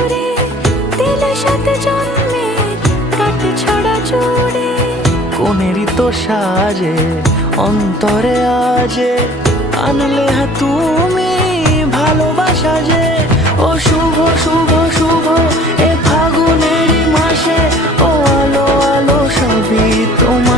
সুরে দিলে সাথে জন্মের কাট ছড়া জুড়ে। কোনেরই তো সাজে অন্তরে আজে আনলে তুমি ভালোবাসা যে। ও শুভ শুভ শুভ এ ফাগুনেরই মাসে, ও আলো আলো সবই তোমার।